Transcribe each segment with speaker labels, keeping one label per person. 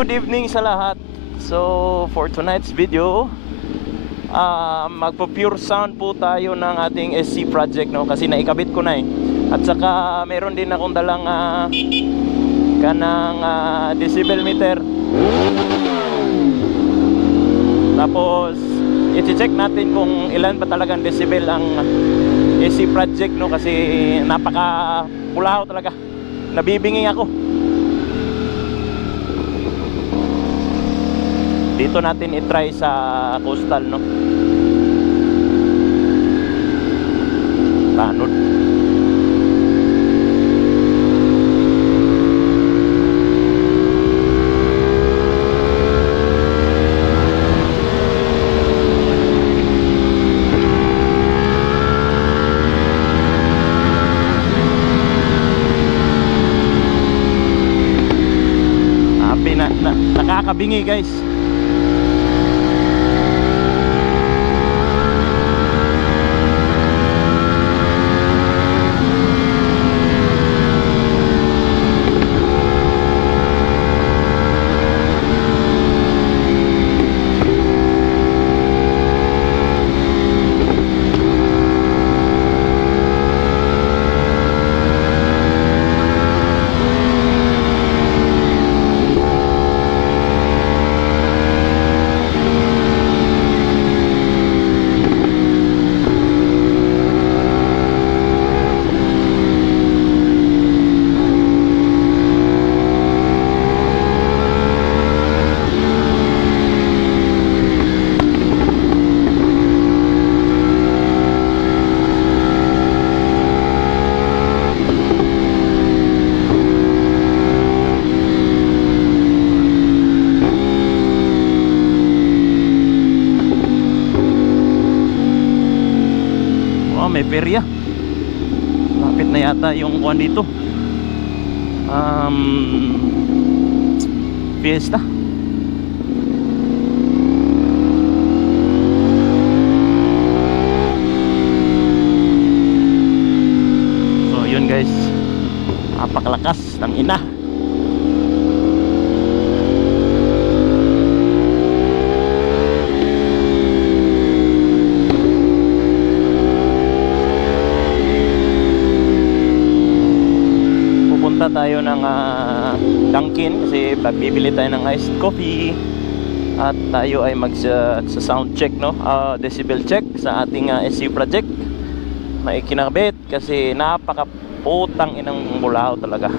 Speaker 1: good evening sa lahat. So, for tonight's video, ah magpo-pure sound po tayo ng ating SC project no kasi naikabit ko na eh. At saka meron din akong dalang ah, kanang ah, decibel meter. Tapos i-check natin kung ilan ba talagang decibel ang AC project no kasi napaka kulaw talaga. Nabibingi ako. Dito natin i-try sa coastal no. Tanod. Na nakakabingi guys. Oh, may perya. Lapit na yata yung kuwan dito. Um, fiesta. So, yun guys. Napakalakas ng ina. Tayo ng ah, Dunkin kasi bibili tayo ng iced coffee. At tayo ay mag sa, sa sound check no? Ah, decibel check sa ating ah, SU project. May kinakabit kasi napaka putang inang bulaw talaga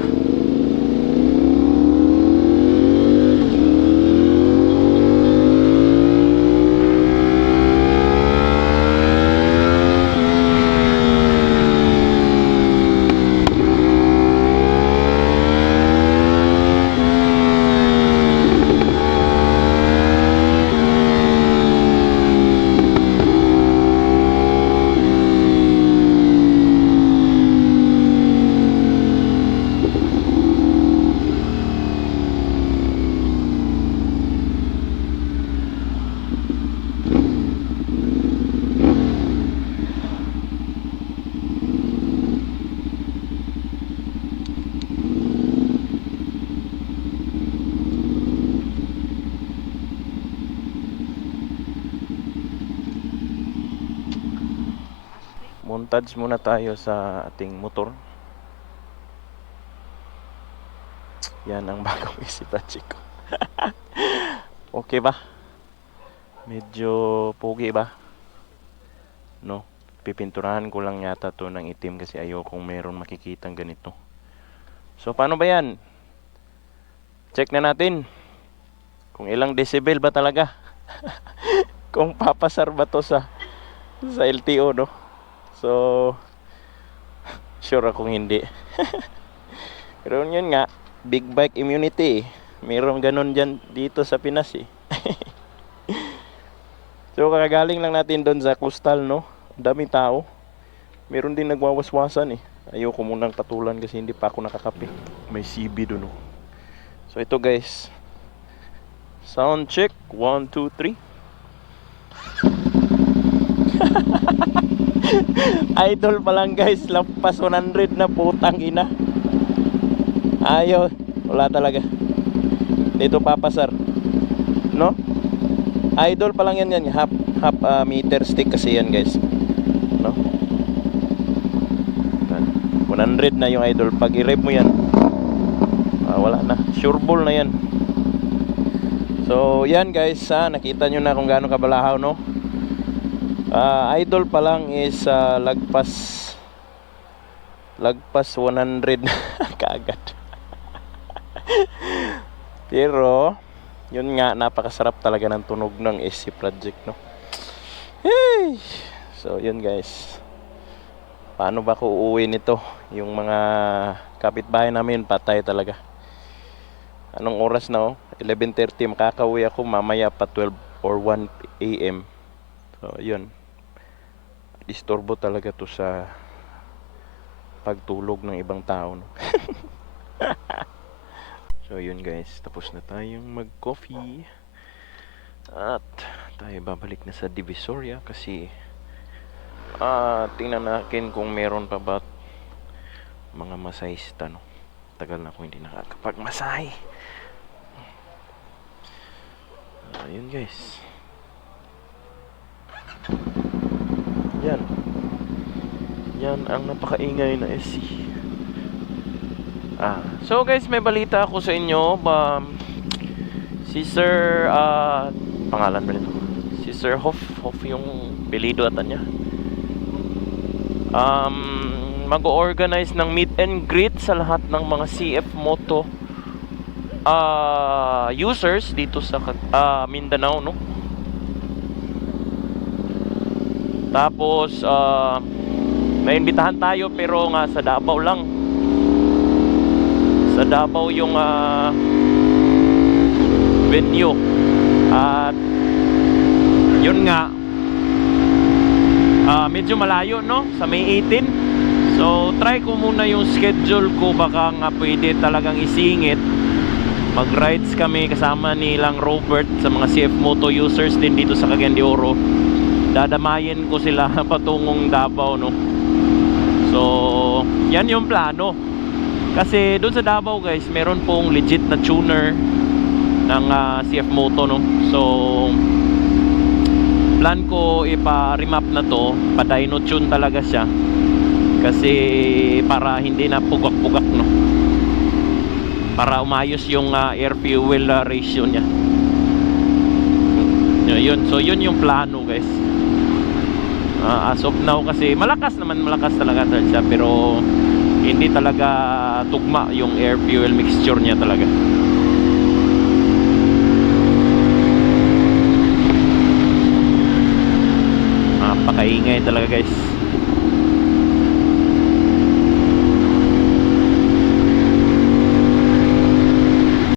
Speaker 1: montage muna tayo sa ating motor. Yan ang bagong isip ko okay ba? Medyo pogi ba? No? Pipinturahan ko lang yata to ng itim kasi ayokong meron makikitang ganito. So paano ba yan? Check na natin kung ilang decibel ba talaga. Kung papasar ba to sa sa LTO no So, sure akong hindi. Pero yun nga, big bike immunity. eh. Mayroon ganun dyan dito sa Pinas eh. so, kakagaling lang natin doon sa coastal, no? Daming tao. Meron din nagwawaswasan eh. Ayoko munang patulan kasi hindi pa ako nakakape. May CB doon, no? So, ito guys. Sound check. 1, 2, 3. Idol pa lang guys, lampas 100 na putang ina. Ayaw, wala talaga. Dito papasar. No? Idol pa lang yan yan. Half, half ah, meter stick kasi yan guys. No? 100 na yung idol. Pag i-rev mo yan, ah, wala na. Sure ball na yan. So, yan guys, ah, nakita nyo na kung gaano kabalahaw, no? Ah, idol pa lang is ah, lagpas lagpas 100 kaagad. Pero, yun nga, napakasarap talaga ng tunog ng SC Project, no? Hey! So, yun guys. Paano ba ko uuwi nito? Yung mga kapitbahay namin, patay talaga. Anong oras na oh? 11.30, makakauwi ako mamaya pa 12 or 1 a.m. So, yun. Disturbo talaga to sa pagtulog ng ibang tao. No? so, yun guys. Tapos na tayong mag-coffee. At tayo babalik na sa Divisoria kasi ah tingnan natin kung meron pa ba mga masahista no. Tagal na ako hindi nakakapagmasahe. Ayun guys. Yan. Yan ang napakaingay na SC. Ah, so guys, may balita ako sa inyo. Um, si Sir, ah, pangalan ba nito? Si Sir Hoff, Hoff yung pilido ata niya. Um, mag-organize ng meet and greet sa lahat ng mga CF Moto ah users dito sa ah, Mindanao, no? Tapos, ah, may imbitahan tayo pero nga sa Davao lang. Sa Davao yung ah, venue. At yun nga, ah, medyo malayo no sa May 18. So try ko muna yung schedule ko baka nga pwede talagang isingit. Mag-rides kami kasama nilang Robert sa mga CF Moto users din dito sa Cagayan de Oro. Dadamayin ko sila patungong Davao no. So, yan yung plano. Kasi doon sa Davao guys, meron pong legit na tuner ng ah, CF Moto no. So, plan ko ipa-remap na to, pa-dyno tune talaga siya. Kasi para hindi na pugak-pugak no. Para umayos yung ah, air fuel ah, ratio niya. Yun, so yun yung plano guys. Ah, as of now kasi malakas naman malakas talaga siya pero hindi talaga tugma yung air fuel mixture niya talaga. Napakaingay talaga guys.